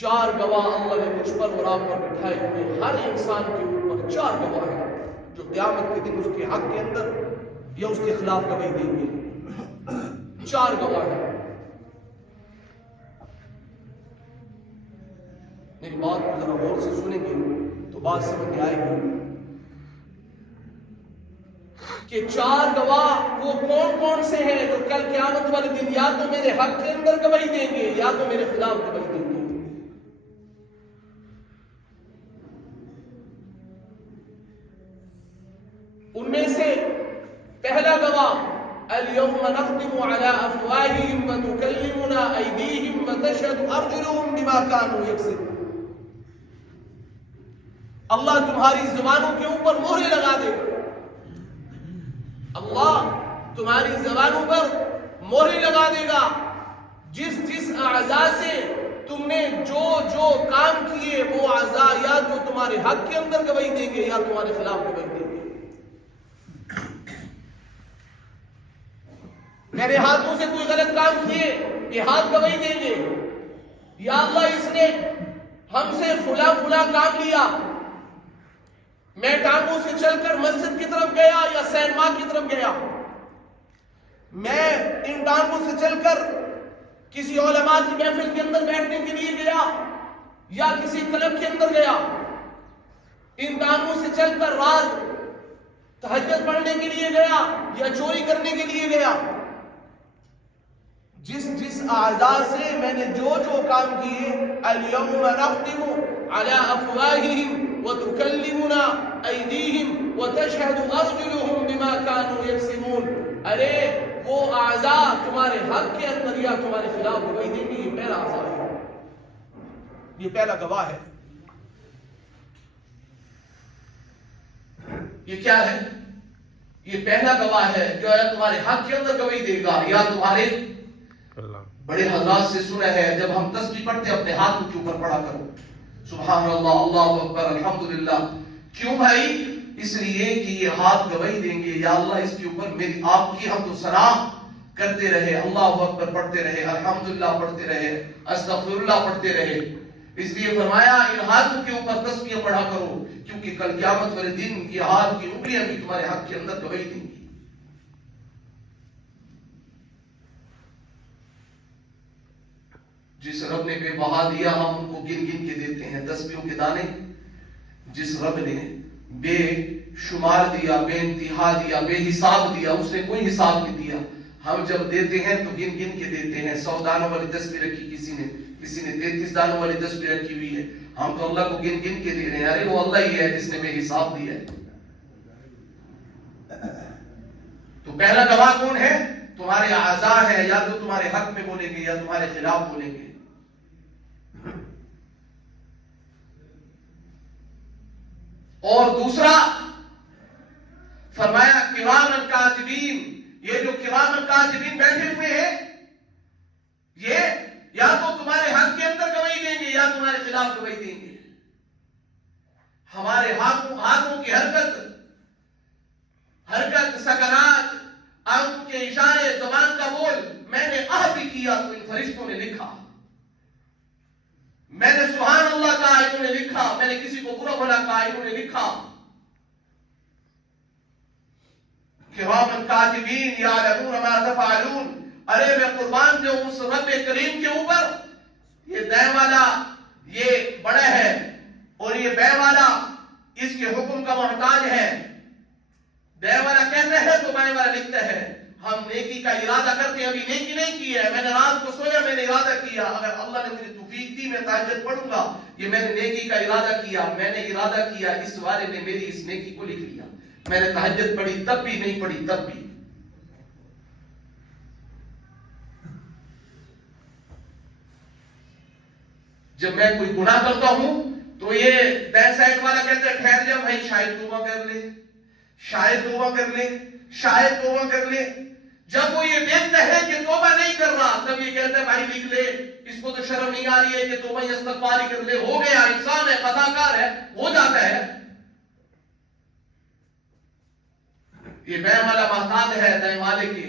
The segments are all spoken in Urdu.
چار گواہ اللہ نے مجھ پر اور آپ پر بٹھائے ہوئے، ہر انسان کے اوپر چار گواہ ہیں جو قیامت کے دن اس کے حق کے اندر یا اس کے خلاف گواہی دیں گے۔ چار گواہ ہیں۔ میری بات کو ذرا غور سے سنیں گے تو بات سمجھ میں آئے گی کہ چار گواہ وہ کون کون سے ہیں جو کل قیامت والے دن یا تو میرے حق کے اندر گواہی دیں گے یا تو میرے خلاف گواہی دیں گے۔ ان میں سے پہلا گواہ اليوم نختم على افواههم وتكلمنا ايديهم وتشهد ارجلهم بما كانوا يكسبون۔ اللہ تمہاری زبانوں کے اوپر مہر لگا دے گا، اللہ تمہاری زبانوں پر مہر لگا دے گا، جس اعضاء سے تم نے جو جو کام کیے وہ اعضاء یا تو تمہارے حق کے اندر گواہی دیں گے یا تمہارے خلاف گواہی دیں گے۔ میرے ہاتھوں سے کوئی غلط کام کیے یہ ہاتھ گواہی دیں گے، یا اللہ اس نے ہم سے فلاں کام لیا، میں ٹانگوں سے چل کر مسجد کی طرف گیا یا سینما کی طرف گیا، میں ان ٹانگوں سے چل کر کسی علماء کی محفل کے اندر بیٹھنے کے لیے گیا یا کسی کلب کے اندر گیا، ان ٹانگوں سے چل کر رات تہجد پڑھنے کے لیے گیا یا چوری کرنے کے لیے گیا، جس اعضاء سے میں نے جو کام کیے اليوم نختم على افواههم وتكلمنا ايديهم وتشهد ارجلهم بما كانوا يكسبون۔ ارے وہ اعضاء تمہارے حق کے اندر یا تمہارے خلاف گواہی دیں گے، یہ پہلا اعضاء ہے، یہ پہلا گواہ ہے۔ یہ کیا ہے؟ یہ پہلا گواہ ہے جو یا تمہارے حق کے اندر گواہی دے گا یا تمہارے۔ بڑے حضرات سے سنا ہے جب ہم تسبیح پڑھتے اپنے ہاتھوں کے اوپر پڑھا کرو، سبحان اللہ، اللہ اکبر، الحمدللہ۔ کیوں بھائی؟ اس لیے کہ یہ ہاتھ گواہی دیں گے یا اللہ اس کے اوپر میری آپ کی حمد و ثنا کرتے رہے، اللہ اکبر پڑھتے رہے، الحمدللہ پڑھتے رہے، استغفراللہ پڑھتے رہے۔ اس لیے فرمایا ان ہاتھوں کے اوپر تسبیح پڑھا کرو، کیونکہ کل قیامت والے دن یہ ہاتھ کی انگلیاں بھی تمہارے حق کے اندر گواہی دیں گی۔ جس رب نے بے بہا دیا ہم ان کو گن گن کے دیتے ہیں تسبیحوں کے دانے، جس رب نے بے شمار دیا، بے انتہا دیا، بے حساب دیا، اس نے کوئی حساب نہیں دیا، ہم جب دیتے ہیں تو گن گن کے دیتے ہیں۔ 100 دانوں والی تسبیح رکھی کسی نے 33 دانوں والی تسبیح رکھی ہوئی ہے، ہم تو اللہ کو گن گن کے دے رہے ہیں، ارے وہ اللہ ہی ہے جس نے بے حساب دیا ہے۔ تو پہلا گواہ کون ہے؟ تمہارے اعضاء ہے، یا تو تمہارے حق میں بولیں گے یا تمہارے خلاف بولیں گے۔ اور دوسرا فرمایا کرام الکاتبین، یہ جو کرام الکاتبین بیٹھے ہوئے ہیں یہ یا تو تمہارے حق کے اندر گواہی دیں گے یا تمہارے خلاف گواہی دیں گے۔ ہمارے ہاتھوں کی حرکت، سکنات، آنکھوں کے اشارے، زبان کا بول، میں نے بھی کیا تو ان فرشتوں نے لکھا، میں نے سبحان اللہ کہا انہوں نے لکھا، میں نے کسی کو برا بھلا کہا انہوں نے لکھا۔ کرام کاتبین یعلمون ما تفعلون۔ ارے میں قربان جو اس رب کریم کے اوپر، یہ دائیں والا یہ بڑا ہے اور یہ بے والا اس کے حکم کا محتاج ہے، دائیں والا کہتا ہے تو بائیں والا لکھتا ہے۔ ہم نیکی کا ارادہ کرتے، ابھی نیکی نہیں کی ہے، میں نے رات کو سویا، میں نے ارادہ کیا، اگر اللہ نے مجھے توفیق دی میں تہجد پڑھوں گا، یہ میں نے نیکی کا ارادہ کیا، میں نے ارادہ کیا، اس والے نے میری اس نیکی کو لکھ لیا، میں نے تہجد پڑھی تب بھی، نہیں پڑھی تب بھی۔ جب میں کوئی گناہ کرتا ہوں تو یہ دائیں سائڈ والا کہتا ہے ٹھہر جا بھائی، شاید توبہ کر لے، شاید توبہ کر لے، شاید توبہ کر لے۔ جب وہ یہ دیکھتا ہے کہ توبہ نہیں کر رہا تب یہ کہتا ہے بھائی لکھ لے، اس کو تو شرم نہیں آ رہی ہے کہ توبہ استغفار کر لے، ہو گیا، انسان ہے، خطا کار ہے، ہو جاتا ہے۔ یہ بائیں والا محتاج ہے دائیں والے کے،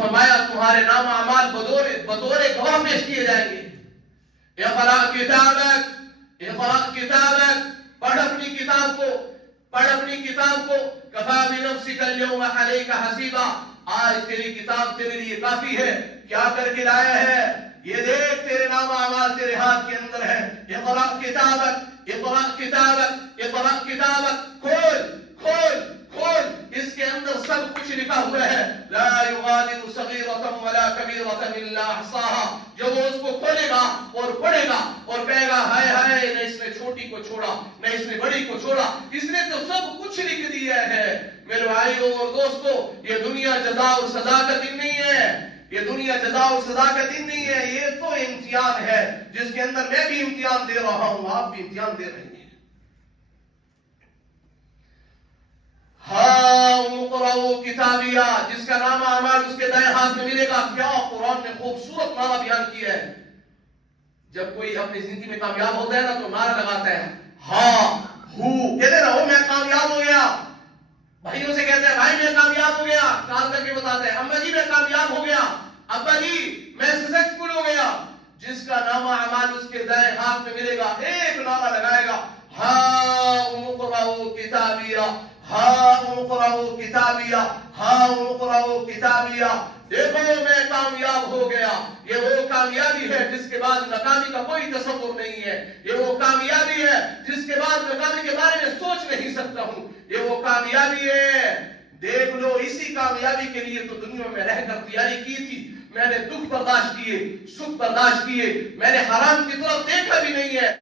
فرمایا تمہارے نام اعمال بطور گواہ پیش کیے جائیں گے. اقرا کتابک، اقرا کتابک، پڑھ اپنی کتاب کو، پڑھ اپنی کتاب کو. کفا بنفسک اليوم علیک حسیبا، آج تیری کتاب تیرے لیے کافی ہے. کیا کر کے لایا ہے؟ یہ دیکھ تیرے نام اعمال تیرے ہاتھ کے اندر ہے. اقرا کتابک، اقرا کتابک، اقرا کتابک. کھول کھول کھول، اس کے اندر سب کچھ لکھا ہوا ہے. لا یغادر صغیرۃ ولا کبیرۃ الا احصاها. جب وہ اس کو کھولے گا اور پڑھے گا اور کہے گا ہائے ہائے، نہ اس نے چھوٹی کو چھوڑا نہ اس نے بڑی کو چھوڑا، اس نے تو سب کچھ لکھ دیا ہے. میرے بھائیوں اور دوستو، یہ دنیا جزا اور سزا کا دن نہیں ہے. یہ دنیا جزا اور سزا کا دن نہیں ہے. یہ تو امتحان ہے جس کے اندر میں بھی امتحان دے رہا ہوں، آپ بھی امتحان دے رہے ہیں. ہاں اقرؤوا کتابیہ، جس کا نام اعمال اس کے دائیں ہاتھ میں ملے گا. کیا قرآن نے خوبصورت نعرہ بیان کیا ہے. جب کوئی اپنی زندگی میں کامیاب ہوتا ہے نا تو نعرہ لگاتا ہے ہاں ہو، کہتے ہیں نا میں کامیاب ہو گیا. بھائیوں سے کہتے ہیں بھائی میں کامیاب ہو گیا، کال کر کے بتاتے ہیں اما جی میں کامیاب ہو گیا، ابا جی میں سکسیسفل ہو گیا. جس کا نام اعمال اس کے دائیں ہاتھ میں ملے گا ایک نعرہ لگائے گا ہاں اقرؤوا کتابیہ، ہاں اقرؤوا کتابیہ، ہاں اقرؤوا کتابیہ. دیکھو میں کامیاب ہو گیا. یہ وہ کامیابی ہے جس کے بعد ناکامی کا کوئی تصور نہیں ہے. یہ وہ کامیابی ہے جس کے بعد ناکامی کے بارے میں سوچ نہیں سکتا ہوں. یہ وہ کامیابی ہے. دیکھ لو، اسی کامیابی کے لیے تو دنیا میں رہ کر تیاری کی تھی. میں نے دکھ برداشت کیے، سکھ برداشت کیے، میں نے حرام کی طرف دیکھا بھی نہیں ہے.